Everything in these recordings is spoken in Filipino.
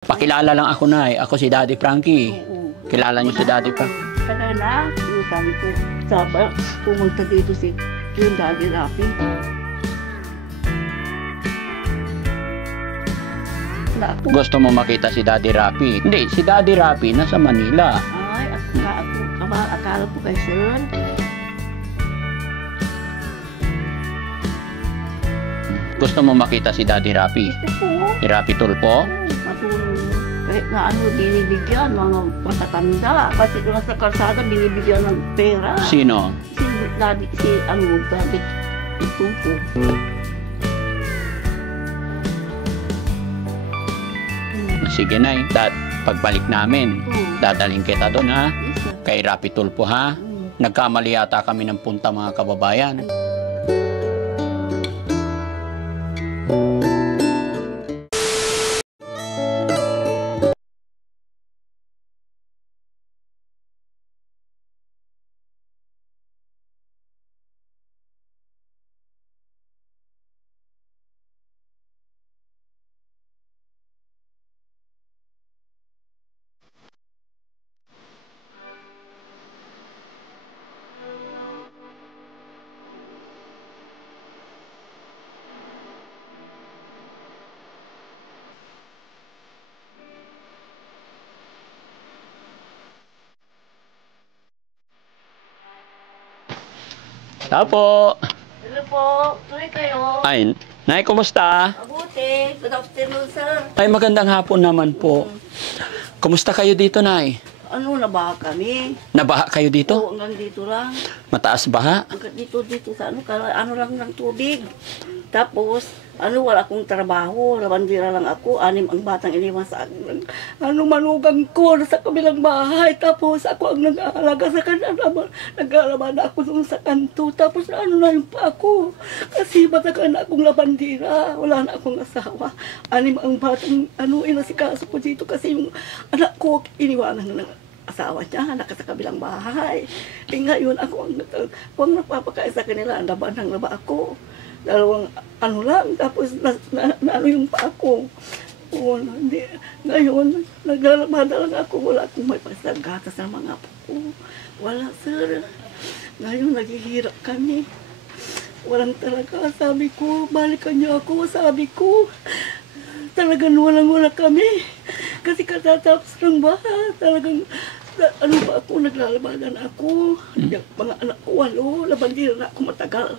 Pakilala lang ako, Nay. Ako si Daddy Frankie. Oo. Kilala niyo si Daddy Frankie? Kanina, yung sabi ko, sabay, pumunta dito si yung Daddy Rafi. Gusto mo makita si Daddy Rafi? Hindi, si Daddy Rafi nasa Manila. Ay, akala ko kay Sir. Gusto mo makita si Daddy Rafi? Ito po. Si Rafi Tulpo? Matulong. Kahit na ano, binibigyan, mga matatanda. Kasi kung sa kalsada, binibigyan ng pera. Sino? Daddy ito po. Sige, Nay. Pagbalik namin, dadalhin kita doon, ha? Yes, sir. Kay Rafi Tulpo, ha? Nagkamali yata kami ng punta, mga kababayan. Tapo! Hello po, tuloy kayo. Ay, Nay, kumusta? Mabuti. Good afternoon, sir. Ay, magandang hapon naman po. Kumusta kayo dito, Nay? Ano, nabaha kami? Nabaha kayo dito? Oo, hanggang dito lang. Mataas baha? Hanggang dito sa ano lang ng tubig. Tapos, wala akong trabaho. Labandira lang ako. 6 ang batang iniwan sa akin. Manugang ko sa kabilang bahay. Tapos, ako ang nag-aalaga sa kanya. Nag-aalaga na ako doon sa kanto. Tapos, na yung pa ako. Kasi matagal na akong labandira. Wala na akong asawa. 6 ang batang, inasikaso ko dito. Kasi yung anak ko, iniwanan ng asawa niya, sa kabilang bahay. Ngayon, ako ang nagpapakain sa kanila. Laban laba ako. 2 lang, tapos yung pa ako. Oo, hindi. Ngayon, naglalabada lang ako. Wala akong may pasagatas ng mga apo ko. Wala, sir. Ngayon, naghihirap kami. Walang talaga. Sabi ko, balikan niyo ako. Sabi ko, talagang walang-wala kami. Kasi katatapos ng baha, talagang ako, naglalabanan ako. Yung mga anak ko, labandira na ako matagal.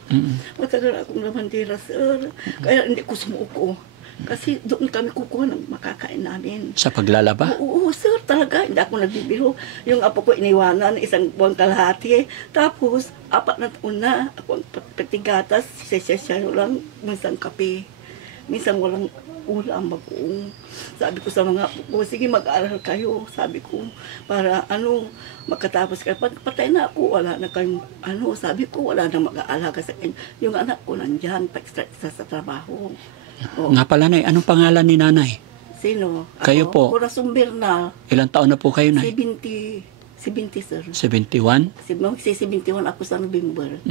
Matagal na akong labandira, sir. Kaya hindi ko sumuko. Kasi doon kami kukuha ng makakain namin. Sa paglalaba? Oo, sir, talaga. Hindi ako nagbibiro. Yung apo ko iniwanan, 1 buwang kalahati. Tapos, 4 na taon na. Ako ang patigatas, siya lang, minsan kape. Minsan walang ulam, bagoong. Sabi ko sa mga apo ko, sige, mag-aaral kayo. Sabi ko, para makatapos kayo. Pag patay na ako, wala na kayong, sabi ko, wala na mag-aalaga sa akin. Yung anak ko nandyan, sa trabaho. Oh. Nga pala, Nay, anong pangalan ni Nanay? Sino? Kayo po? Corazon Bernal. Ilang taon na po kayo, Nay? 70, sir. 71? 71 ako sa November.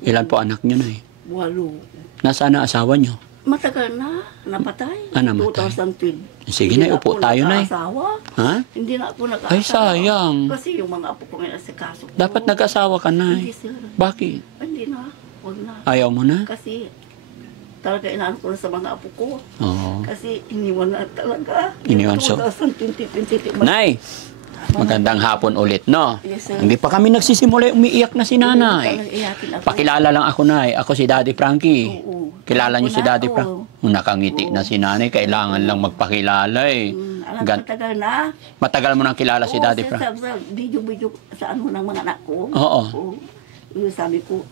Ilan po anak niyo, Nay? 8. Nasaan na asawa niyo? Matagal na, napatay. Namatay. 2012. Sige, Nay, upo tayo, Nay. Ha? Hindi na ako nag-asawa. Ay, sayang. Kasi yung mga apo ko ngayon sa kaso ko. Dapat nag-asawa ka, Nay. Hindi, sir. Bakit? Hindi na. Huwag na. Ayaw mo na? Kasi talaga inaan ko na sa mga apo ko. Oo. Kasi iniwan na talaga. Iniwan, so- 2020. Nay, magandang hapon ulit, no? Yes, sir. Hindi pa kami nagsisimula, umiiyak na si Nanay. Iyakin ako. Pakilala lang ako, Nay. Ako si Daddy Frankie. Oo. Kilala niyo si Ako na, Daddy oo. Frankie? Nakangiti na si Nanay. Kailangan lang magpakilala eh. Alam ko, matagal na. Matagal mo nang kilala si Daddy Frankie? Sa video sa ng mga anak ko. Oo. Yung sabi ko,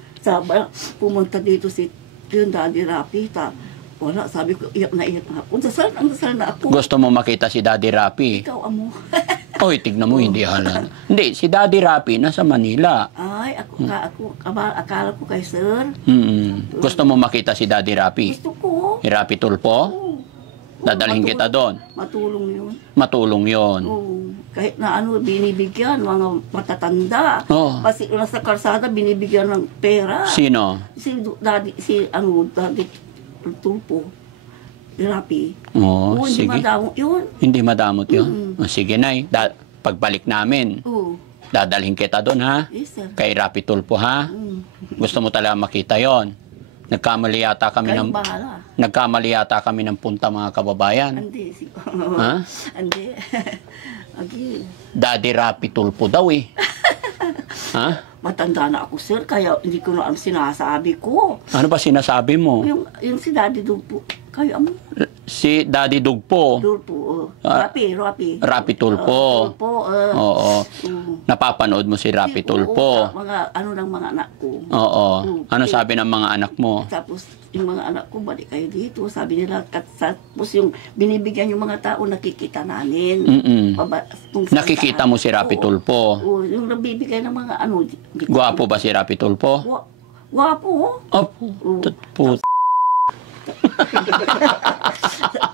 pumunta dito si yung Daddy Rafi. Wala, sabi ko, iyak na ako. Dasal na ako. Gusto mo makita si Daddy Rafi? Ikaw, amo. Oy, tignan mo, hindi halan. Hindi, si Daddy Rafi nasa Manila. Ay, akala ko kay Sir. Gusto mo makita si Daddy Rafi? Gusto ko. Si Rafi Tulpo? Oo. Dadalhin kita doon. Matulong yun. Matulong yon. Oo. Kahit na binibigyan, mga matatanda. Oo. Kasi nasa kalsada, binibigyan ng pera. Sino? Si Daddy Tulpo. Rapi. Oo, Oo, hindi sige. madamo yun. Hindi madamot yun. O, sige, Nay. Pagbalik namin, Oo. dadalhin kita doon, ha? Yes, sir. Kay Rapi Tulpo, ha? Gusto mo talaga makita yon. Nagkamali yata kami Kayong ng... bahala. Nagkamali yata kami ng punta, mga kababayan. Hindi, siguro. Ha? Hindi. Agi. Daddy Rapi Tulpo daw, eh. Ha? Matanda na ako, sir, kaya hindi ko na ang sinasabi ko. Ano ba sinasabi mo? Yung si Daddy Dugpo, kayo ang Si Daddy Dugpo. Dugpo, Rapi. Rapi Tulpo. Tulpo, Oo. Napapanood mo si Rapi Tulpo. Mga ano ng mga anak ko. Oo. Ano sabi ng mga anak mo? Tapos yung mga anak ko, balik kayo dito. Sabi nila, tapos yung binibigyan yung mga tao, nakikita namin. Nakikita mo si Rapi Tulpo. Oo, yung nabibigay ng mga ano. Gwapo ba si Rapi Tulpo? Gwapo. Oh,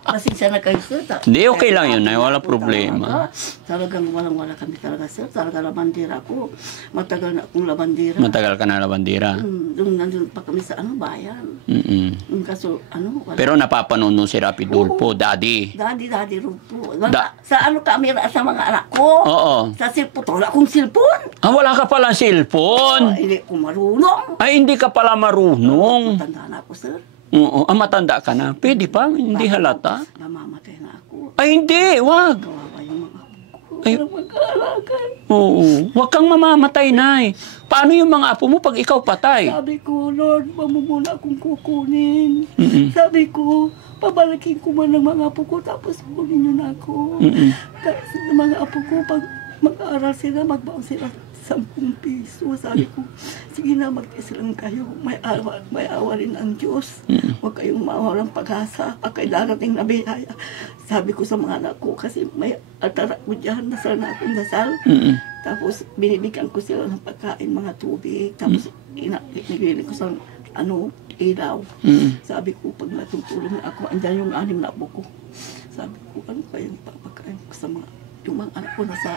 Pasensya na kayo, sir. Hindi, okay lang yun, Nay. Wala problema. Talagang walang-wala kami talaga, sir. Talaga labandera ko. Matagal na akong labandera. Matagal ka na labandera. Doon nandun pa kami sa bayan. Kaso, wala. Pero napapanood mo si Rapi Tulpo, Daddy. Daddy Rupo. Sa kami, sa mga anak ko. Oo. Sa silpon. Wala akong silpon. Ah, wala ka pala cellphone. Hindi ko marunong. Ay, hindi ka pala marunong. Tanda na ako, sir. Oo. Matanda ka na. Pwede pa, hindi halata. Namamatay na ako. Ay, hindi. Wag. Kawawa yung mga apo ko. Ay. Walang mag-aalagan. Oo. Huwag kang mamamatay, Nay. Paano yung mga apo mo pag ikaw patay? Sabi ko, Lord, mamumuna akong kukunin. Sabi ko, pabalikin ko man ng mga apo ko, tapos kunin nyo na ako. Kasi ng mga apo ko, pag mag-aaral sila, magbaon sila 10 piso. Sabi ko, sige na, mag-tiis lang kayo. May awa rin ang Diyos. Huwag kayong mawalang pag-asa. Akay darating na biyaya. Sabi ko sa mga anak ko, kasi may altara ko dyan, dasal na akong dasal. Tapos, binibigyan ko sila ng pagkain, mga tubig. Tapos, nagbilig ko sa ilaw. Sabi ko, pag natutulong na ako, andyan yung 6 na apo ko. Sabi ko, ano pa yung papakain ko sa mga anak ko na sa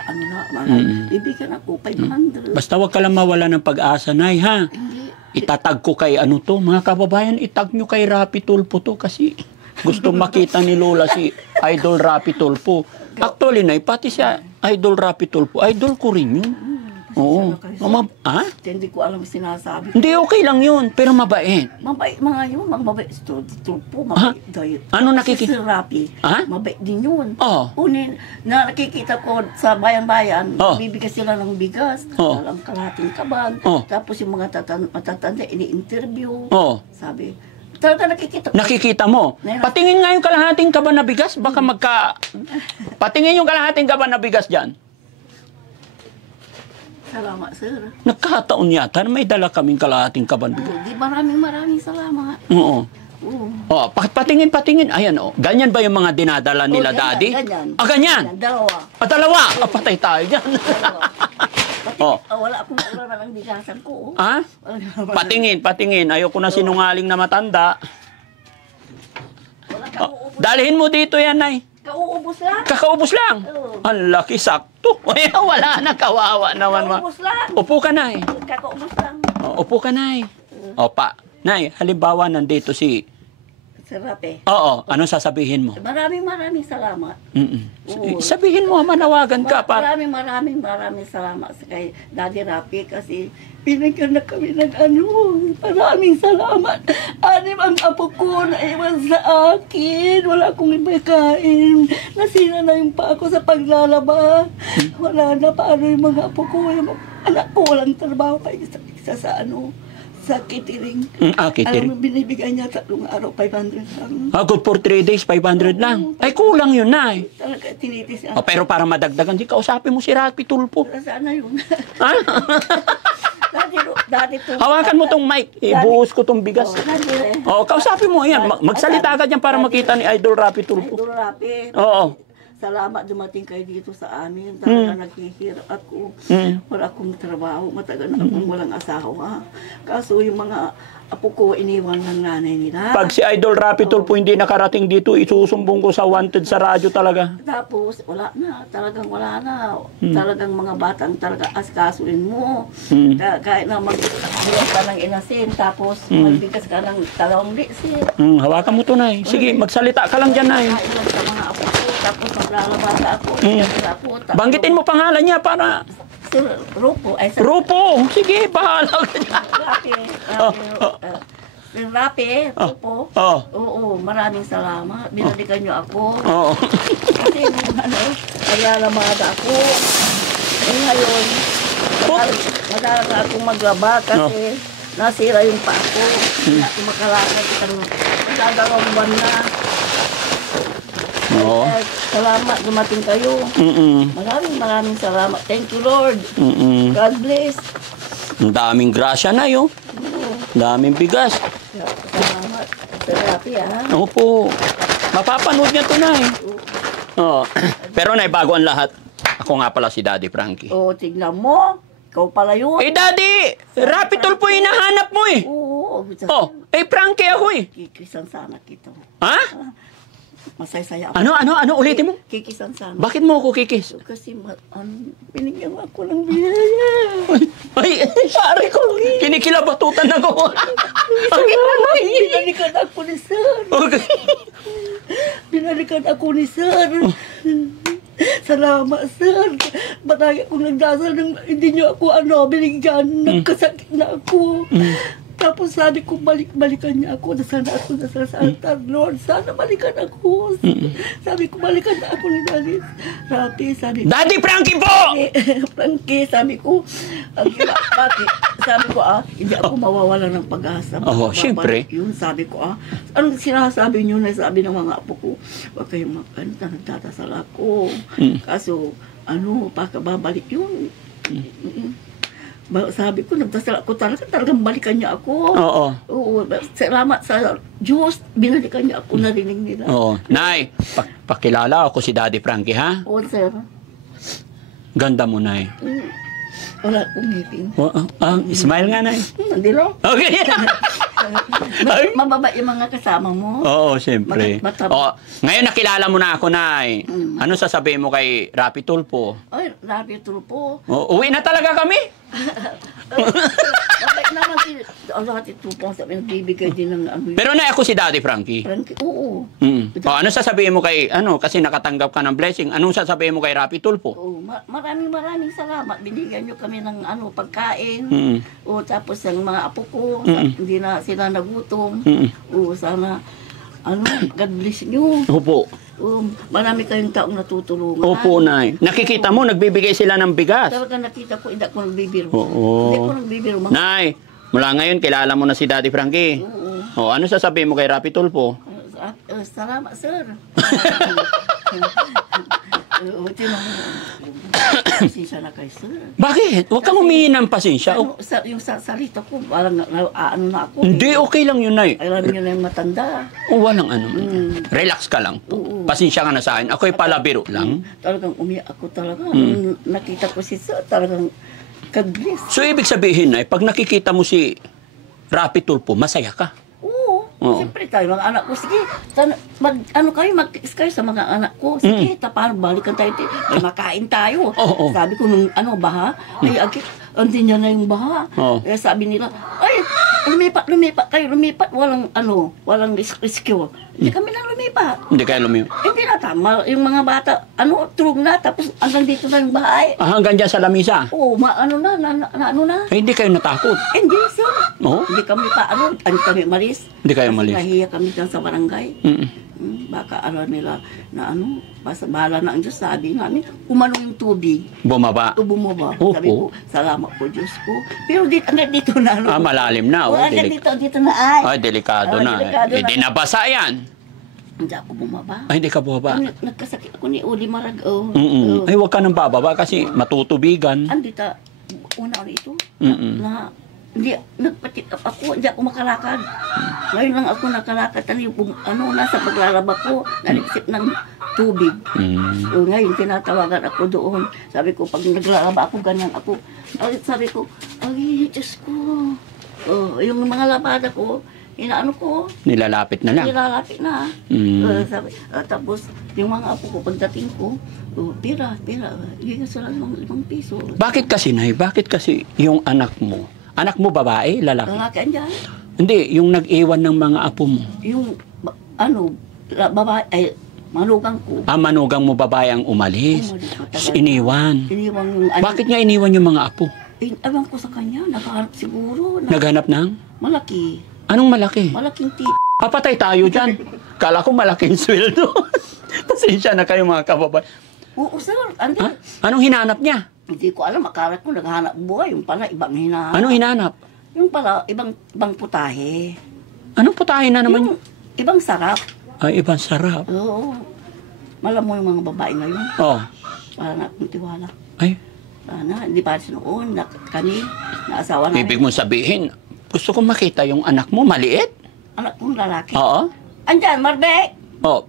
ibigyan ako, 500. Basta wag ka lang mawala ng pag-asa, Nay, ha? Hindi. Itatag ko kay mga kababayan, itag nyo kay Rapi Tulpo to kasi gusto makita ni Lola si Idol Rapi Tulpo. Actually, Nay, pati siya, Idol Rapi Tulpo, idol ko rin yun. Oo. Ha? Hindi ko alam sinasabi. Hindi, okay lang yun, pero mabait. Mabait mga yun, mabait. Tulpo, mabait. Diet. Ano nakikita? Si Rapi, mabait din yun. Unin, na nakikita ko sa bayan-bayan, bibigyan sila ng bigas, walang kalahating kaban. Tapos yung mga matatanda, ini-interview. Sabi, talaga nakikita ko. Nakikita mo? Patingin nga yung kalahating kaban na bigas, baka patingin yung kalahating kaban na bigas dyan. Salamat, sir. Nagkataon yata na may dala kaming kalahating kaban bigas. Di maraming salamat. Oo. Patingin. Ayan, ganyan ba yung mga dinadala nila, Daddy? Ganyan. Ganyan? Dalawa. Dalawa? Patay tayo dyan. Wala akong ulan ng bigasan ko. Ha? Patingin. Ayoko na sinungaling na matanda. Dalihin mo dito yan, Nay. Kauubos lang. Kakaubos lang? Ang laki, sakto. Wala na, kawawa naman. Kauubos lang. Upo ka, Nay. Kakaubos lang. Upo ka, Nay. Nay, halimbawa nandito si... Rapi. Oo, anong sasabihin mo? Maraming salamat. Sabihin mo, manawagan ka pa. Maraming salamat sa kay Daddy Rapi kasi pinagyan na kami ng Maraming salamat. 6 ang apo ko na iwan sa akin. Wala akong ibakain. Nasira na yung pa ako sa paglalaba. Wala na, paano yung mga apo ko. Yung anak ko walang trabaho pa isa sa sa catering. Catering. Alam mo, binibigay niya 3 araw, 500 lang. Good for 3 days, 500 lang. Ay, kulang yun, Nay. Talaga, tinitis niya. Pero para madagdagan, di kausapin mo si Rapi Tulpo. Sana yun. Ha? Dati to. Hawakan mo tong mic. Ibuhos ko tong bigas. Kausapin mo yan. Magsalita ka dyan para makita ni Idol Rapi Tulpo. Idol Rapi. Oo. salamat dumating kayo dito sa amin. Talaga naghihirap ako. Wala akong trabaho. Matagal na akong walang asawa. Kaso yung mga apo ko, iniwan ng nanay nila. Pag si Idol Rapi Tulfo hindi nakarating dito, isusumbong ko sa wanted sa radyo talaga. Tapos, wala na. Talagang wala na. Talagang mga batang talaga askasuin mo. Kahit na magbigas ka ng inasin, tapos magbigas ka ng talawang lisin. Hawakan mo to, Nay. Sige, magsalita ka lang dyan, Nay. Kain lang sa mga apo ko, tapos maglalabasa ako. Ako, Banggitin mo pangalan niya para... Si Rupo. Ay, sa Rupo! Sige, bahala ka dyan. Rapi, Rupo. Oo, maraming salamat. Binalikan niyo ako. Oo. Kasi naglalamada ako. Ngayon, madalang na akong maglaba kasi nasira yung pa ako. Hindi ako makalakad. Magdadalawang buwan na. Oo. Salamat, dumating kayo. Maraming salamat. Thank you, Lord. God bless. Ang daming grasya na yun. Daming bigas. Salamat. Therapy, ha? Opo. Mapapanood niya to, Nay. Oo. Pero, Nay, bago ang lahat, ako nga pala si Daddy Frankie. Oo, tignan mo. Ikaw pala yun. Eh, Daddy! Rapi Tulfo yung hinahanap mo eh. Oo. Frankie ako eh. Kikisan sana kita. Ha? Masaya-saya ako. Ano? Ulitin mo. Kikisan sana. Bakit mo ako kikis? Kasi binigyan mo ako ng biyaya. Ay, sorry ko. Kinikilabatutan ako. Binalikan ako ni Sir. Okay. Binalikan ako ni Sir. Salamat, Sir. Batay ako nagdasal ng hindi niyo ako binigyan. Nagkasakit na ako. Tapos sabi ko, balikan niya ako. Nasana ako sa altar, Lord. Sana balikan ako. Sabi ko, balikan na ako ni Daddy Rapi. Sabi ko, Daddy Frankie po! Frankie, sabi ko, bakit? Sabi ko, hindi ako mawawala ng pag-asa. Oo, syempre. Yun, sabi ko, anong sinasabi niyo na sabi ng mga apo ko? Huwag kayong magkanta, nagtatasal ako. Kaso, pagkababalik yun. Sabi ko, nagdasal ako talagang balikan niya ako. Oo. Salamat sa Diyos, binalikan niya ako, narinig nila. Oo. Nay, pakilala ako si Daddy Frankie, ha? Oo, sir. Ganda mo, Nay. Wala akong ngipin. Smile nga, Nay. Hindi lang. Okay. Mababa yung mga kasama mo. Oo, siyempre. Mataba. Ngayon nakilala mo na ako, Nay. Ano sasabihin mo kay Rapi Tulfo? Ay, Rapi Tulfo. Uwi na talaga kami? Bakit naman Rapi Tulfo sa nagbibigay din ng Pero Nay, ako si Daddy Frankie. Oo. Ano sasabihin mo kay, kasi nakatanggap ka ng blessing, anong sasabihin mo kay Rapi Tulfo? Maraming salamat. Binigyan nyo kami ng pagkain. O tapos ang mga apo ko, hindi na sila nagutom. O sana, God bless nyo. Opo. Marami kayong taong natutulungan. Opo, Nay. Nakikita mo, nagbibigay sila ng bigas. Talaga nakita ko, hindi ako nagbibiro. Oo. Hindi ako nagbibiro. Nay, mula ngayon, kilala mo na si Daddy Frankie. Oo. Ano sasabihin mo kay Rapi Tulfo? Salamat, sir. Pasensya na kay sir. Bakit? Huwag kang humingi ng pasensya. Yung salita ko, parang na ako. Hindi, okay lang yun, Nay. Alam nyo na yung matanda. Walang ano. Relax ka lang. Pasensya ka na sa akin. Ako'y palabiro lang. Talagang umiyak ako talaga. Nakita ko si sir, talagang God bless. So, ibig sabihin, Nay, pag nakikita mo si Rapi Tulfo, masaya ka. Oo. Siyempre tayo, mga anak ko, sige, mag-kayo sa mga anak ko. Sige, balikan tayo. May makain tayo. Sabi ko, nung baha, ay agit, hindi niya na yung baha. Kaya sabi nila, ay, lumipat kayo, walang rescue. Hindi kami na lumipat. Hindi kayo lumipat. Hindi na tama. Yung mga bata, tulog na, tapos hanggang dito na yung bahay. Hanggang dyan sa lamisa? Oo, na. Hindi kayo natakot? Hindi, sir. Hindi kami kami malis. Hindi kayo malis? Nahiya kami dyan sa barangay. Baka nila na basta bahala na ang Diyos. Sabi namin, umano yung tubig. Bumaba? Bumaba. Sabi ko, salamat po Diyos ko. Pero dito na. Malalim na. Dito na ay. Ay, delikado na. Hindi nabasa yan. Hindi ako bumaba. Ay, hindi ka bumaba. Nagkasakit ako ni Uli Marag. Ay, huwag ka nang bababa kasi matutubigan. Andito, una ito. hindi, nagpa-check up ako, hindi ako makalakad. Ngayon lang ako nakalakad, nasa paglalaba ko, nalipsip ng tubig. So, ngayon, tinatawagan ako doon. Sabi ko, pag naglalaba ako, ganyan ako. Sabi ko, ay, Diyos ko. Yung mga labada ko, inaano ko. Nilalapit na lang. Nilalapit na. Tapos, yung mga apo ko, pagdating ko, pira, hindi sila 5 piso. Bakit kasi, Nay? Bakit kasi yung anak mo babae, lalaki? Lalaki andyan. Hindi, yung nag-iwan ng mga apo mo. Yung, babae, ay, manugang ko. Manugang mo babae ang umalis. Iniwan. Iniwan yung Bakit niya iniwan yung mga apo? Ewan ko sa kanya, naghahanap siguro. Naghanap ng? Malaki. Anong malaki? Malaking Papatay tayo dyan. Kala ko malaking sweldo. Pasensya na kayo mga kababayan. Oo, sir. Anong hinanap niya? Hindi ko alam, akala ko naghahanap buhay. Yung pala, ibang hinahanap. Anong hinanap? Yung pala, ibang putahe. Anong putahe na naman? Yung ibang sarap. Ay, ibang sarap. Oo. Malam mo yung mga babae ngayon. Oo. Para na akong tiwala. Ay. Sana, hindi pa rin noon. Kami, naasawa na. Ibig mong sabihin, gusto kong makita yung anak mo, maliit? Anak kong lalaki. Oo. Andyan, Marbe!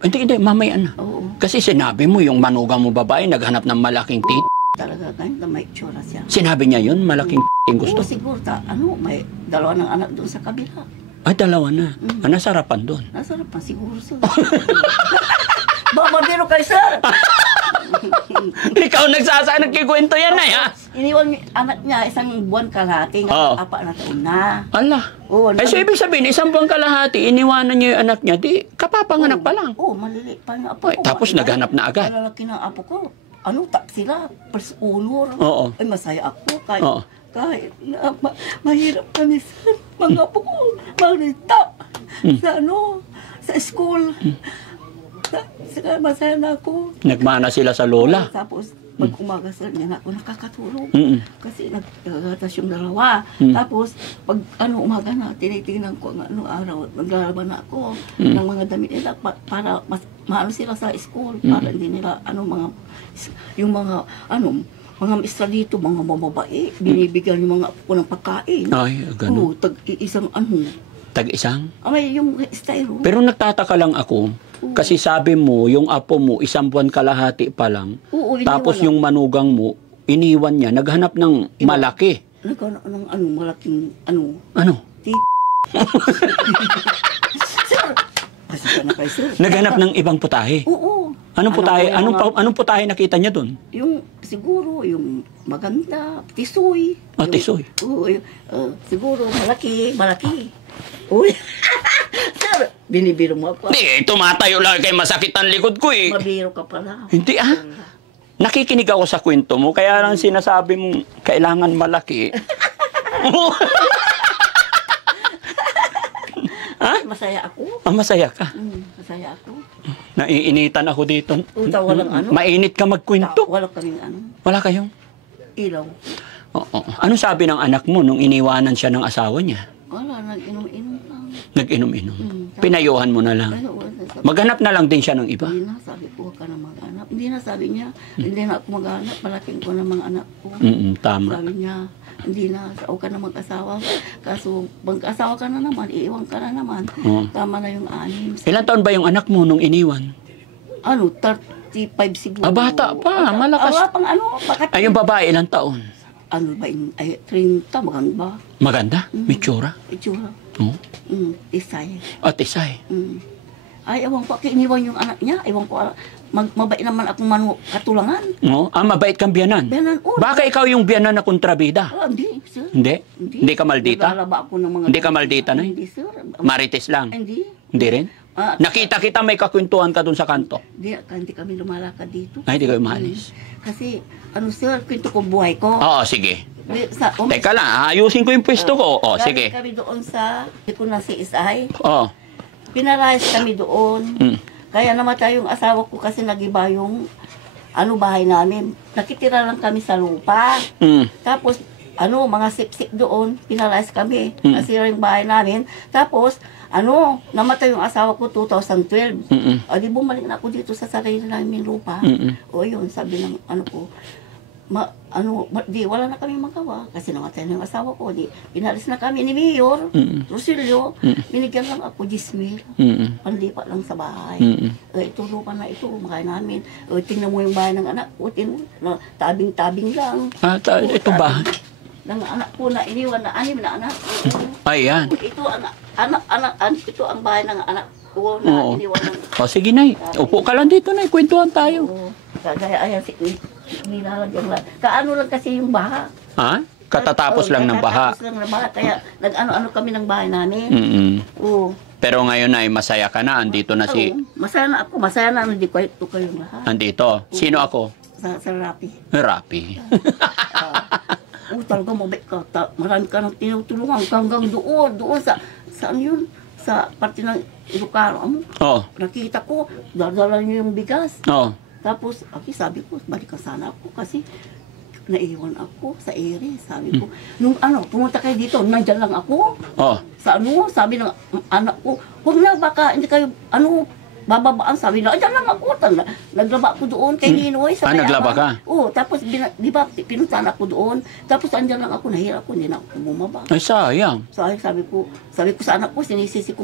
Hindi, mamaya na. Oo. Kasi sinabi mo, yung manugang mo babae, naghanap ng malaking tit. Talaga, ganyan na may itsura siya. Sinabi niya yun, malaking tit gusto. Oo, siguro. May 2 ng anak doon sa kabila. Ay, 2 na. Nasarapan doon. Nasarap pa siguro, sir. Mabiro kayo, sir! Ikaw nagkikwento yan na, ha? Iniwan anak niya 1 buwan kalahati, Oo. 4 na taon na. Ala. Oo, Ay, so ibig sabihin, 1 buwan kalahati, iniwanan niyo yung anak niya, di kapapanganak pa lang. Oo, maliliit pa yung apo Ay, ko. tapos naghanap na agad. Malalaki ng apo ko. Sila, first honor. Oo. Ay, masaya ako. Oo. Kahit na mahirap kami sa mga apo ko. Magritap. Sa school. Masaya na ako. Nagmana sila sa lola. Tapos, pag umaga sila, niya na ako nakakatulog. Kasi naggatas yung 2. Tapos, pag umaga na, tinitingnan ko ang araw, naglalaban na ako ng mga damit nila para maano sila sa school. Para hindi nila, yung mga mistra dito, mga babae, binibigyan yung mga apo ko ng pagkain. Ay, gano'n. Tag-isang Tag-isang? May yung styro. Pero nagtataka lang ako, kasi sabi mo, yung apo mo, 1 buwan kalahati pa lang, tapos yung manugang mo, iniwan niya, naghanap ng malaki. Naghanap ng malaking, Ano? Sir, pasensya na kayo, sir. Naghanap ng ibang putahe? Oo. Anong putahe? Anong putahe nakita niya doon? Yung, siguro, yung maganda, tisoy. Tisoy? Oo, siguro, malaki. Uy, sir, binibiro mo ako. Hindi, tumatayo lang kay masakit ang likod ko eh. Mabiro ka pala. Hindi Nakikinig ako sa kwento mo, kaya lang sinasabi mong kailangan malaki. Masaya ako. Masaya ka? Masaya ako. Naiinitan ako dito. Walang Mainit ka magkwento. Wala kaming Wala kayong? ilaw. Oo. Ano sabi ng anak mo nung iniwanan siya ng asawa niya? Wala, nag-inom-inom lang. Nag-inom-inom. Pinayuhan mo na lang. Maghanap na lang din siya ng iba. Hindi na, sabi ko, huwag ka na mag-anak. Hindi na, sabi niya, hindi na ako mag-anak, malaking ko na mga anak ko. Tama. Sabi niya, hindi na, huwag ka na mag-asawa. Kaso, mag-asawa ka na naman, iiwan ka na naman. Tama na yung 6. Ilan taon ba yung anak mo nung iniwan? 35 siguro. Bata pa, malakas. Pang Ay, yung babae, ilang taon? 30, maganda ba? Maganda? May tsura? Itsura. Oo. Isay. Tisay. Ay, ewan ko, iniwan yung anak niya. Ewan ko, mabait naman akong katulangan. No? Mabait kang biyanan. Baka ikaw yung biyanan na kontrabida? Hindi, sir. Hindi? Hindi ka maldita? Naglalaba ako ng mga... Hindi ka maldita na? Hindi, sir. Marites lang? Hindi. Hindi rin? Nakita kita may kakwentuhan ka dun sa kanto? Hindi kami lumalakad dito. Ay, hindi kayo umalis. Kasi, sir, kwento ko buhay ko. Oo, sige. Teka lang, ayusin ko yung pwesto ko. Sige. Kami doon sa, hindi ko na si Isay. Oo. Pinarayas kami doon. Kaya namatay yung asawa ko kasi nagiba yung bahay namin. Nakitira lang kami sa lupa. Tapos, mga sip-sip doon, pinarayas kami. Nasira yung bahay namin. Tapos, namatay yung asawa ko 2012. Di bumalik na ako dito sa sarili namin lupa. O yun, sabi ng ko, di wala na kami magawa kasi namatay na yung asawa ko. Di pinalis na kami ni Mayor Rosilio. Binigyan lang ako 10,000. Panlipat lang sa bahay. Ito lupa na ito, makain namin. Tingnan mo yung bahay ng anak ko, tabing-tabing lang. Ito ba? Ng anak ko na iniwan na 6 na anak. Ayan. Ito ito ang bahay ng anak ko na iniwan ng... O sige, Nay. Upo ka lang dito, Nay. Kwentuhan tayo. Kaya ayan, nilalagyan lang. Kaano lang kasi yung baha. Ha? Katatapos lang ng baha. Katatapos lang ng baha. Kaya nag-ano-ano kami ng bahay namin. Oo. Pero ngayon ay masaya ka na. Andito na si... Masaya na ako. Masaya na. Hindi ko ito kayong lahat. Andito. Sino ako? Sa Rapi. Rapi. Talaga mabait ka. Marami ka nang tinutulungan. Hanggang doon. Doon sa... Saan yun? Sa parte ng Ilocano. Nakita ko. Dadalan niyo yung bigas. Tapos, sabi ko, balikan sana ako kasi naiwan ako sa ere. Sabi ko, nung pumunta kayo dito, nandyan lang ako. Sa sabi ng anak ko, huwag na, baka hindi kayo, bababaan. Sabi na, andyan lang ako. Naglaba ako doon kay Ninoy. Naglaba ka? Oo, tapos, di ba, pinuntahan ako doon. Tapos, andyan lang ako, nahirap ko, hindi na ako bumaba. Ay, sayang. Sabi ko sa anak ko, sinisisi ko,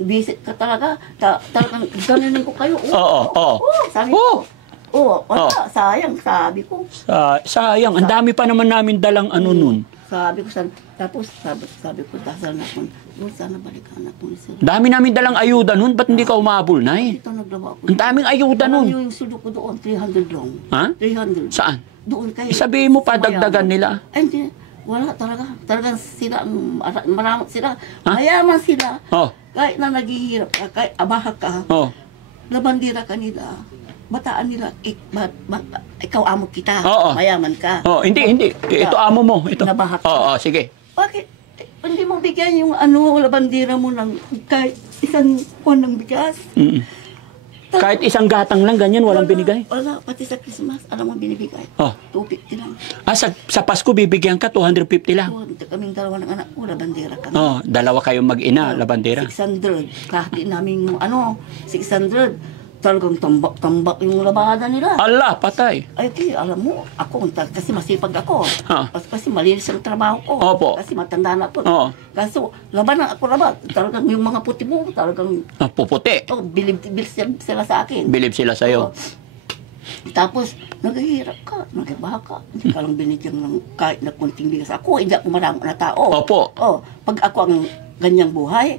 visit ka talaga. Talagang ganunin ko kayo. Sabi ko. Sayang, sabi ko. Sayang, ang dami pa naman namin dalang nun. Sabi ko, tapos sabi ko, dasal na ako. Sana balikan ako ni Sir. Dami namin dalang ayuda nun, ba't hindi ka umabol, Nay? Ito naglaba ako. Ang daming ayuda nun. Yung sudo ko doon, 300 lang. Ha? 300. Saan? Doon kayo. Sabihin mo pa, dagdagan nila. Ay, hindi. Wala talaga. Talagang sila, maramot sila. Mayaman sila. Kahit na naghihirap ka, kahit abaha ka, labandira ka nila. Bataan nila, ikaw amo kita, mayaman ka. Hindi. Ito amo mo. Ito. Nabahat ka. Sige. Bakit? Hindi mo bigyan yung labandira mo ng kahit isang kuwan ng bigas? Kahit isang gatang lang, ganyan, walang binigay? Wala, pati sa Christmas, alam mo binibigay. 250 lang. Sa Pasko bibigyan ka, 250 lang? Kaming dalawa ng anak ko, labandira kami. Dalawa kayong mag-ina, labandira? 600. Kahit namin 600. Talagang tambak yung labada nila. Allah, patay. Ay, alam mo, ako, kasi masipag ako. Kasi malinis ang trabaho ko. Kasi matanda na ako. Kaso, laban ako laban. Talagang yung mga puti mo, talagang... Puputi. Bilib sila sa akin. Bilib sila sa'yo. Tapos, naghihirap ka, naghibaha ka. Hindi ka lang binigyan ng kahit na kunting bigas. Ako, hindi ako marami na tao. Pag ako ang ganyang buhay,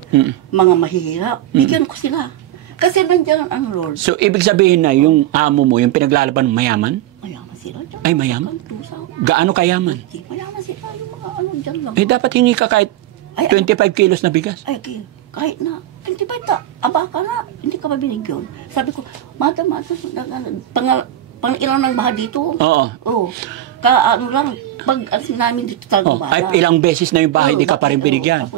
mga mahihirap, bigyan ko sila. Kasi nandiyan ang Lord. So, ibig sabihin na yung amo mo, yung pinaglalaban, mayaman? Mayaman sila dyan. Ay, mayaman? Gaano kayaman? Mayaman sila, yung mga dyan lang. Dapat hingi ka kahit 25 kilos na bigas. Kahit na, 25 na, aba ka na, hindi ka ba binigyan? Sabi ko, madam, pang-ilang ng baha dito. Lang, pag namin dito talagang baha. Ilang beses na yung bahay, hindi ka pa rin binigyan.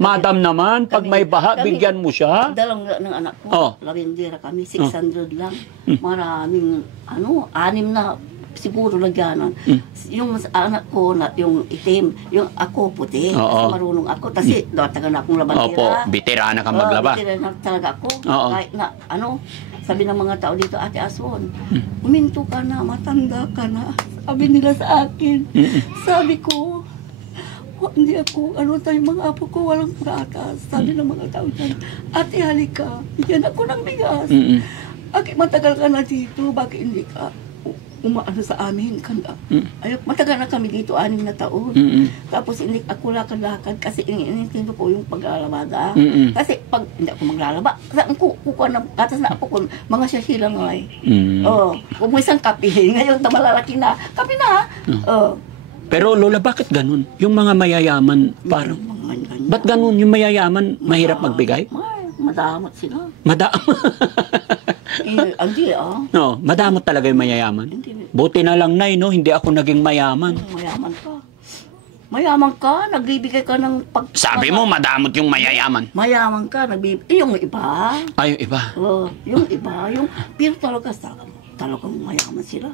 Madam naman, pag may baha, bigyan mo siya. Dalawang ng anak ko, labindira kami, 600 lang. Maraming, 6 na siguro lagyanan. Yung anak ko, yung itim, yung ako puti, kasi marunong ako. Kasi taga na akong labandira. Veterana ka maglaba. Veterana talaga ako. Kahit na, sabi ng mga tao dito, Ate Ason, uminto ka na, matanda ka na. Sabi nila sa akin. Sabi ko, hindi ako, tayo mga apo ko, walang pratas. Sabi ng mga tao dyan, Ate, halika, bigyan ako ng bigas. Bakit matagal ka na dito? Bakit hindi ka umaano sa amin? Matagal na kami dito, 6 na taon. Tapos hindi ako lakad-lakad kasi iniintindi ko yung paglalabada. Kasi pag hindi ako maglalaba, saan kukuha ng gatas na ako kung mga sasilang ay. Kung mo isang kape, ngayon malalaki na, kape na. Pero Lola, bakit ganun? Yung mga mayayaman, parang... Ba't ganun? Yung mayayaman, mahirap magbigay? Madamot sila. Madamot talaga yung mayayaman. Buti na lang, Nay, no? Hindi ako naging mayaman. Mayaman ka, nagbibigay ka ng Sabi mo, madamot yung mayayaman. Mayaman ka, nagbibigay. Yung iba. Yung iba? Yung iba. Pero talagang mayaman sila.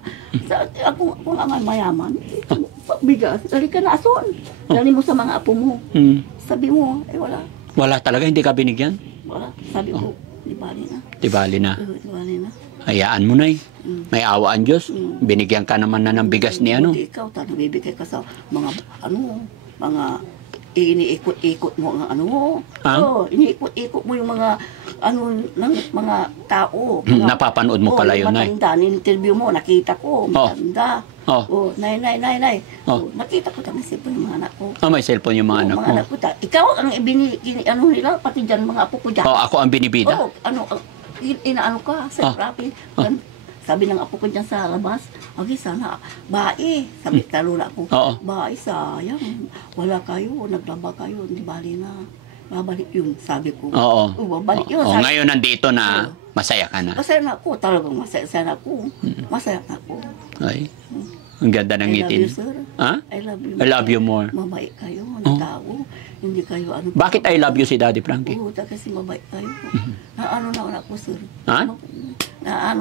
Ako nga mayaman. Bigas, dali ka na ason. Dali mo sa mga apo mo. Sabi mo, wala. Wala talaga, hindi ka binigyan? Wala. Sabi ko, di bali na. Di bali na. Di bali na. Hayaan mo na May awa ang Diyos. Binigyan ka naman na ng bigas ni ano. Buti ikaw, nabibigay ka sa mga, mga iniikot-ikot mo ang iniikot-ikot mo yung mga, ng mga tao. Napapanood mo pala yun, Nay. Matanda, in-interview mo, nakita ko, matanda. Nay. Nakita ko may cellphone yung mga anak ko. May cellphone yung mga anak mo. Anak ko, ikaw ang nila, pati dyan mga apo ko dyan. Ako ang binibida? Inaano ka, sa Rapi. Sabi ng apo ko dyan sa labas, sana, bae. Sabi, talula ko, bae, sayang. Wala kayo, naglaba kayo, hindi bali na. Babalik yun, sabi ko. Babalik yun. Ngayon nandito na, masaya ka na. Masaya na ako, talagang masaya na ako. Masaya na ako. Ay, ang ganda ng ngitin. I love you, sir. I love you. I love you more. Mabait kayo, tao. Hindi kayo Bakit I love you si Daddy Frankie? Kasi mabait kayo. Naano na ako, sir. Naano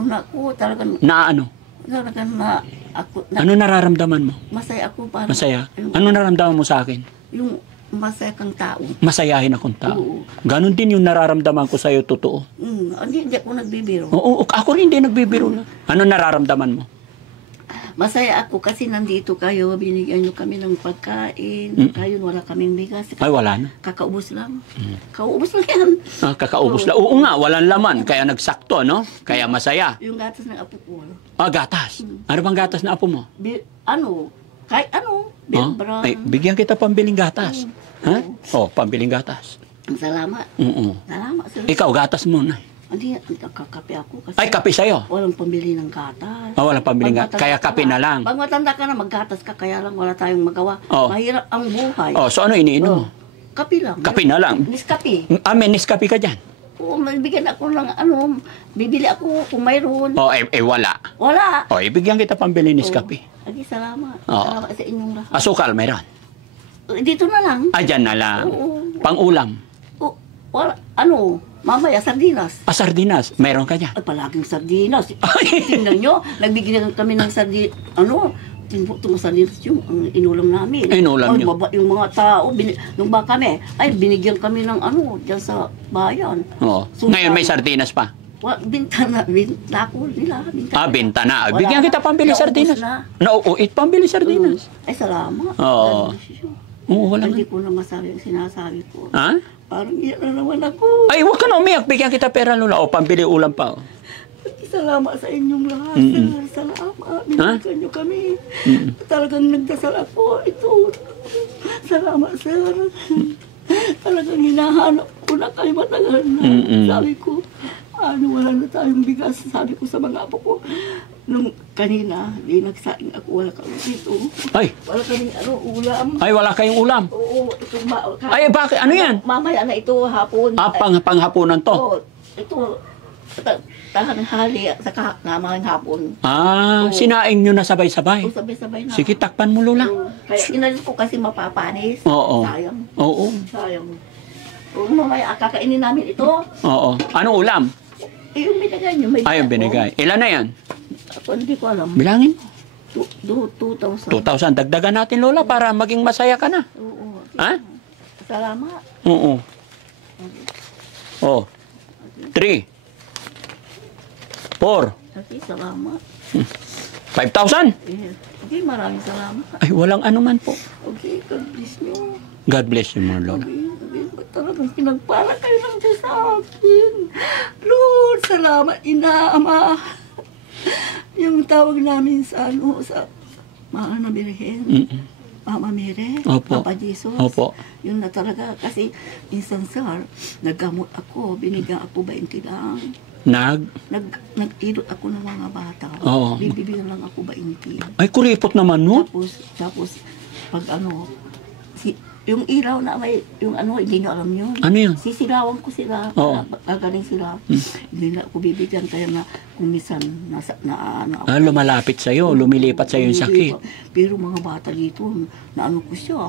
na ako, talagang... Talagang na ako... Ano nararamdaman mo? Masaya ako. Masaya? Ano nararamdaman mo sa akin? Yung masaya kang tao. Masayahin akong tao. Ganon din yung nararamdaman ko sa'yo, totoo. Hindi ako nagbibiro. Ako rin hindi nagbibiro na. Ano nararamdaman mo? Masaya ako kasi nandito kayo, binigyan nyo kami ng pagkain. Kayo, wala kaming bigas. Ay, wala na. Kakaubos lang. Kakaubos lang yan. Kakaubos lang. Oo nga, walang laman. Kaya nagsakto, no? Kaya masaya. Yung gatas ng apo ko. Gatas. Ano bang gatas na apo mo? Kahit Bilbra. Ay, bigyan kita pambiling gatas. Pambiling gatas. Salamat. Salamat, sir. Ikaw, gatas mo na. Hindi, kakape ako. Kasi ay, kape sa'yo? Walang pambili ng gatas. Walang pambili ng gatas. Kaya kape na lang. Pag matanda ka na, maggatas ka, kaya lang wala tayong magawa. Mahirap ang buhay. So ano iniinom mo? Kape lang. Kape na lang? Niskape. May niskape ka dyan? Bigyan ako ng bibili ako kung mayroon. Wala. Wala. Ibigyan kita pambili niskape. Salamat. Salamat sa inyong lahat. Asukal, mayroon? Dito na lang. Dyan na lang. Pang-ulam? Wala. Mamaya, sardinas. Sardinas. Mayroon ka dyan? Palaging sardinas. Tingnan nyo, nagbigyan kami ng sardinas. Itong sardinas yung inulam namin. Inulam nyo? Baba yung mga tao. Nung ba kami, binigyan kami ng dyan sa bayan. Ngayon may sardinas pa? Binta na nila. Binta na. Bigyan kita pambili sardinas. Pambili sardinas. Salamat. Wala Hindi ko na masabi ang sinasabi ko. Parang iyan na naman ako. Huwag ka na umiyak. Bigyan kita pera, Lola. Pambili ulam pa. Salamat sa inyong lahat, sir. Salamat. Binigyan nyo kami. Talagang nagdasal ako. Ito. Salamat, sir. Talagang hinahanap ko na kayo matagal na. Sabi ko, wala na tayong bigas. Sabi ko sa mga apo ko, nung kanina, di nagsaing ako, wala kami dito. Wala kaming ulam. Wala kayong ulam? Oo. Bakit? Ano yan? Mamaya na ito, hapon. Panghapunan to? Ito, tanghali sa kamang hapon. Sinaing nyo na sabay-sabay? Sabay-sabay na. Sige, takpan mo, Lola. Kaya inalis ko kasi mapapanis. Sayang. Sayang. Mamaya, kakainin namin ito. Anong ulam? Yung binigay nyo. Yung binigay. Ilan na yan? Hindi ko alam. Bilangin. 2,000. 2,000. Dagdagan natin, Lola, para maging masaya ka na. Oo. Salamat. 3. 4. Salamat. 5,000? Okay, maraming salamat. Walang anuman po. Okay, God bless you. God bless you more, Lola. Talagang pinagpala kayo ng Diyos sa akin. Lord, salamat, Ina, Ama. Yung tawag namin sa Mahal na Birhen. Mama Mire, Papa Jesus. Yun na talaga. Kasi minsan, sir, naggamot ako. Binigyan ako 20 lang. Nag-idot ako ng mga bata. Bibigyan lang ako 20. Kuripot naman, no? Tapos pag yung ilaw na may, hindi nyo alam yun. Ano yun? Sisilawan ko sila. Gagaling sila. Hindi na ako bibigyan. Kaya na, kung minsan, lumalapit sa'yo, lumilipat sa'yo yung sakit. Pero mga bata dito, naano ko siya.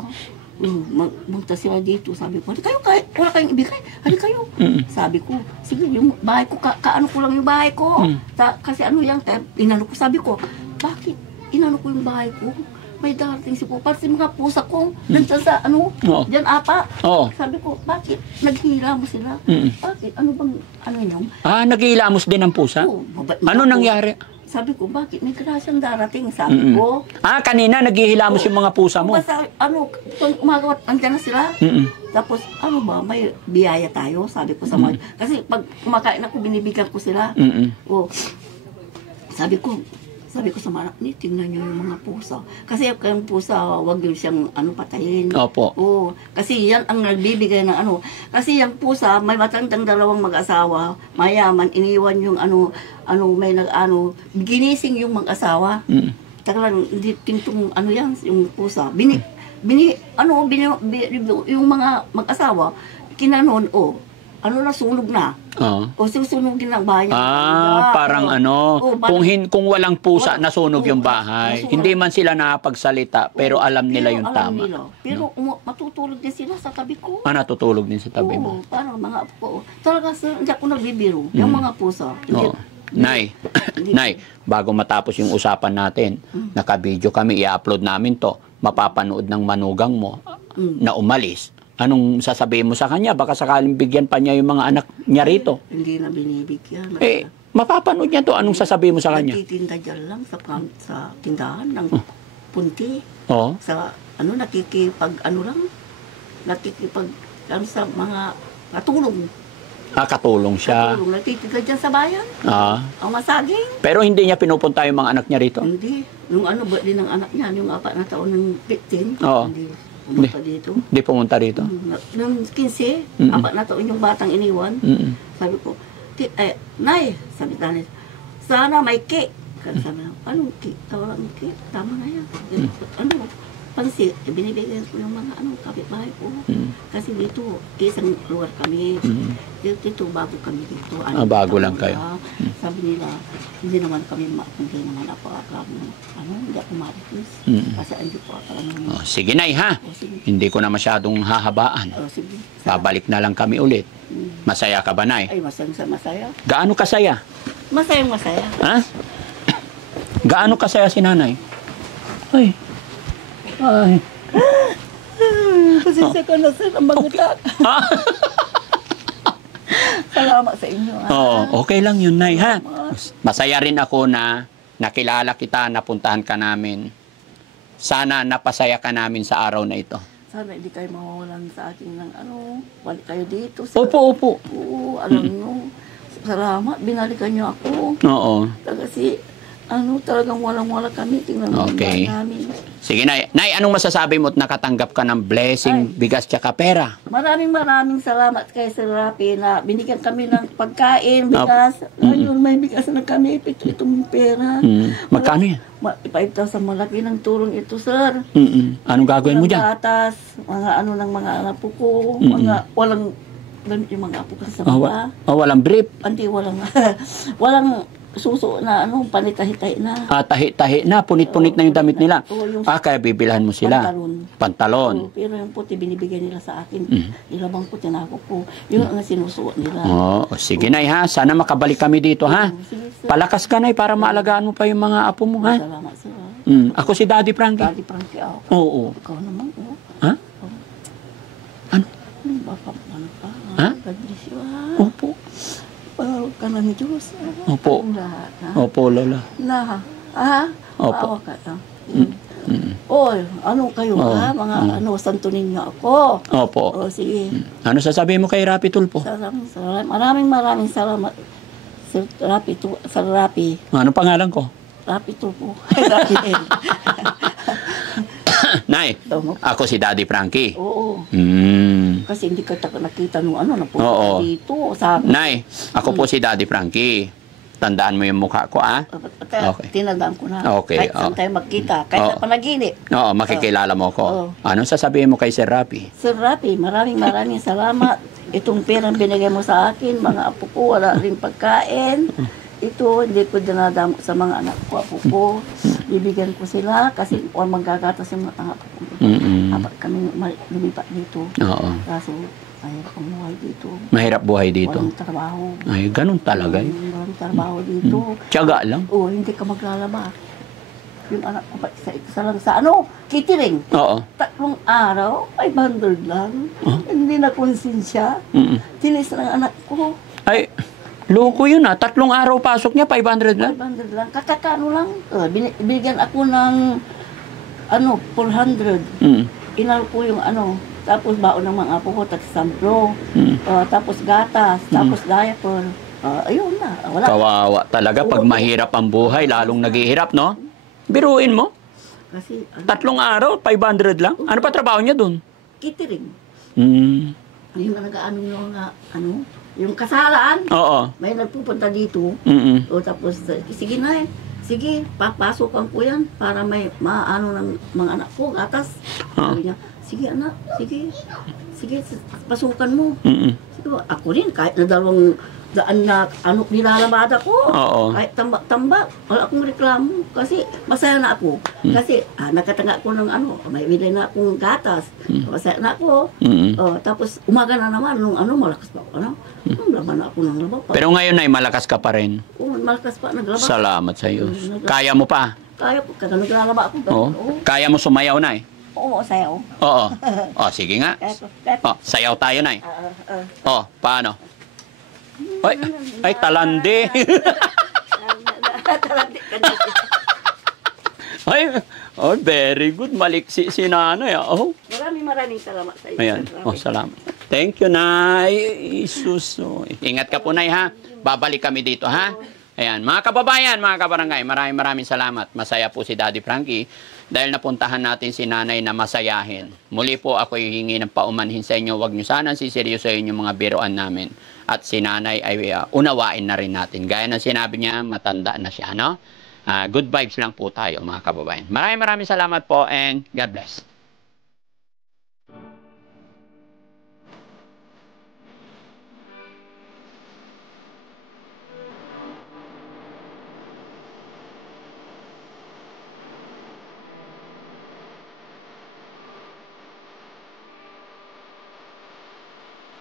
Magta sila dito. Sabi ko, wala kayong ibigay. Kayo. Sabi ko, sige, yung bahay ko, kaano ko lang yung bahay ko. Kasi yan, inano ko, sabi ko, bakit inano ko yung bahay ko? may darating si po. Pati mga pusa ko, nandiyan sa ano, Oo. dyan apa. Oo. Sabi ko, bakit? Naghihila mo sila? Bakit? Ano bang, ano yun? Naghihilamos din ang pusa? Oo, Ano nangyari? Sabi ko, bakit? May grasyang darating, sabi ko. Kanina naghihilamos yung mga pusa mo. Basta, ano, kung umagawa, andyan na sila. Tapos, ano ba, may biyaya tayo, sabi ko sa mga. Kasi pag kumakain ako, binibigyan ko sila. O, sabi ko sa mga, tingnan nyo yung mga pusa. Kasi yung pusa, wag yun siyang patayin. Opo. Oo, kasi yan ang nagbibigay ng ano. Kasi yung pusa, may matandang dalawang mag-asawa, mayaman, iniwan yung ginising yung mag-asawa. Talagang, hindi tintong yan, yung pusa. Yung mga mag-asawa, kinanon, nasunog na. O susunugin ng bahay. Parang kung walang pusa, nasunog yung bahay. Nasunog. Hindi man sila nakapagsalita, pero alam nila yung alam tama. nila. Pero matutulog din sila sa tabi ko. Natutulog din sa tabi mo. Parang mga apo ko. Talaga, sir, hindi ako nagbibiro. Yung mga pusa. Oo. Nay, bago matapos yung usapan natin, naka-video kami, i-upload namin to, mapapanood ng manugang mo na umalis. Anong sasabihin mo sa kanya? Baka sakaling bigyan pa niya yung mga anak niya rito. Hindi na binibigyan. Mapapanood niya to. Anong sasabihin mo sa kanya? Nagtitinda dyan lang sa tindahan ng punti. Oo. Sa nakikipag sa mga katulong. Katulong siya. Katulong, nagtitinda dyan sa bayan. Ang masaging. Pero hindi niya pinupunta yung mga anak niya rito? Hindi. Nung birthday ng anak niya, yung 4 na taon ng 15. Oo. Hindi. Pumunta dito. Hindi pumunta rito? Nung 15, 4 na taon yung batang iniwan. Sabi ko, Nay, sabi tanay, sana may cake. Kasi sabi na, anong cake? Tawalang cake. Tama na yan. Pansit, binibigyan ko yung mga kapitbahay ko. Kasi dito, isang lugar kami. Dito, bago kami dito. Bago lang kayo. Sabi nila, hindi naman ako hindi ako maritis. Kasi hindi po ako sige, Nay, ha? Sige. Hindi ko na masyadong hahabaan. Sige. Babalik na lang kami ulit. Masaya ka ba, Nay? Ay, masaya. Gaano kasaya? Masaya. Ha? Gaano kasaya si Nanay? Ay. Pasensya ka na, sir, ang magitak. Salamat sa inyo. Okay lang yun, Nay, ha? Masaya rin ako na nakilala kita, napuntahan ka namin. Sana napasaya ka namin sa araw na ito. Sana hindi kayo mawawalan sa akin ng balik kayo dito. Sir. Opo. Oo, alam nyo. Salamat, binalikan nyo ako. Oo. Kasi, talagang walang-wala kami. Tingnan mo namin. Sige, Nay. Nay, anong masasabi mo at nakatanggap ka ng blessing, bigas tsaka pera? Maraming salamat kay Sir Rapi na binigyan kami ng pagkain, bigas. Ngayon, may bigas na kami. Itong pera. Magkano yan? 5,000, malaki ng tulong ito, sir. Anong gagawin mo dyan? Gatas, mga ng mga anak ko, mga walang gamit yung mga apo ko sa mga. Walang brief? Hindi, walang suso na panitahi-tahi na. Tahi-tahi na, punit-punit na yung damit nila. Kaya bibilhan mo sila. Pantalon. Pero yung puti binibigyan nila sa akin. Ilabang ko, tinako ko. Yun ang sinusuot nila. Sige, Nay, ha? Sana makabalik kami dito, ha? Sige, sir. Palakas ka, Nay, para maalagaan mo pa yung mga apo mo, ha? Salamat, sir. Ako si Daddy Frankie. Daddy Frankie ako. Oo. Ikaw naman, Ha? Ano? Baka, pa? Ha? God bless you, ha? Opo. Pagawag ka ng Diyos. Opo. Lahat, ha? Opo, Lola. Opo. Maawa ka, ha? Oy, kayo, ha? Mga santunin nga ako. Opo. Sige. Ano sasabihin mo kay Rapi Tulpo? Maraming salamat. Sir Rapi. Anong pangalan ko? Rapi Tulpo. Rapi din. Nay, ako si Daddy Frankie. Oo. Kasi hindi ka nakita nung napunta dito. Sabi. Nay, ako po si Daddy Frankie. Tandaan mo yung mukha ko, Okay. Tinandaan ko na. Okay. Kahit saan tayo magkita. Kahit sa panaginip. Oo, makikilala mo ko. Anong sasabihin mo kay Sir Rapi? Sir Rapi, maraming salamat. Itong perang binigay mo sa akin, mga apo ko, wala rin pagkain. Ito, hindi ko dinadamo sa mga anak ko, apo ko. Bibigyan ko sila kasi magagatas yung mga apo ko. Dapat kami lumipat dito. Oo. Kaso, mahirap ang buhay dito. Mahirap buhay dito? Walang trabaho. Ay, ganun talaga. Walang trabaho dito. Tiyaga lang. Oo, hindi ka maglalaba. yung anak ko pa isa lang sa catering. Oo. 3 araw, 500 lang. Hindi na konsensya. Tinis ng anak ko. Ay, loko yun 3 araw pasok niya, 500 lang. 500 lang. Kakakano lang. Binigyan ako ng 400. Inal ko yung tapos baon ng mga apo ko, sampro. Tapos gatas, tapos diaper. Ayun na. Wala. Kawawa talaga pag mahirap ang buhay, lalong naghihirap, no? Biruin mo. Kasi 3 araw, 500 lang. Ano pa trabaho niya dun? catering. Mm. Yung yung kasalaan. Oo. May nagpupunta dito. O tapos, sige na sige, papasukan ko yan para may maano ng mga anak ko, gatas. Sabi niya, sige anak, sige, pasukan mo. Sige, ako rin, kahit na 2 daan na nilalabada ko. Oo. Kahit tambak, wala akong reklamo. Kasi masaya na ako. Kasi nakatanga ko ng may bili na akong gatas. Masaya na ako. Tapos umaga na naman, nung malakas pa ako. Laban na ako ng laban pa. Pero ngayon ay malakas ka pa rin. Oo, malakas pa, naglaban. Salamat sa iyo. Kaya mo pa. Kaya ko, kada naglalaba ako. Oo. Kaya mo sumayaw na Oo, sayaw. Oo. Sige nga. Sayaw tayo na paano? Ay, talandi. Talandi ka na. Ay, very good. Maliksi si nanay. Maraming salamat sa iyo. Ayan. Salamat. Thank you, Nay. Isus. Ingat ka po, Nay, ha? Babalik kami dito, ha? Ayan. Mga kababayan, mga kabarangay, maraming salamat. Masaya po si Daddy Frankie dahil napuntahan natin si nanay na masayahin. Muli po ako hihingi ng paumanhin sa inyo. Huwag nyo sana siseryosohin yung mga biroan namin. At si nanay ay unawain na rin natin. Gaya ng sinabi niya, matanda na siya, no? Good vibes lang po tayo, mga kababayan. Maraming salamat po and God bless.